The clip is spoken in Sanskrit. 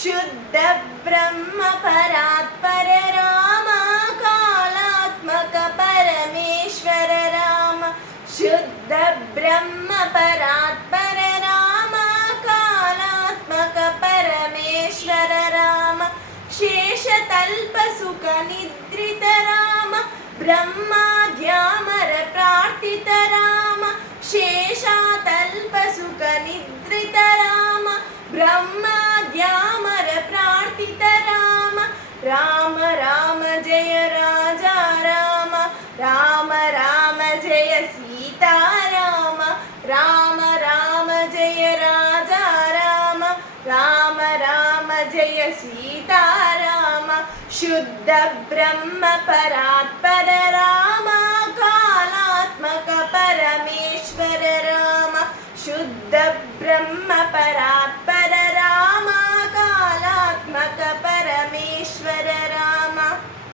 शुद्ध ब्रह्म परात्पर राम कालात्मक परमेश्वर राम शुद्ध ब्रह्म परात्पर राम कालात्मक परमेश्वर राम शेषतल्प सुख निद्रित राम ब्रह्माद्यामर प्रार्थित राम शेषातल्प सुख निद्रित राम ब्रह्माद्यामर प्रार्थित राम राम राम जय राजा राम राम राम जय सीता राम राम राम जय राजा राम राम राम जय सीता राम शुद्ध ब्रह्म परात्पर राम कालात्मक परमेश्वर राम शुद्ध ब्रह्म परात्पर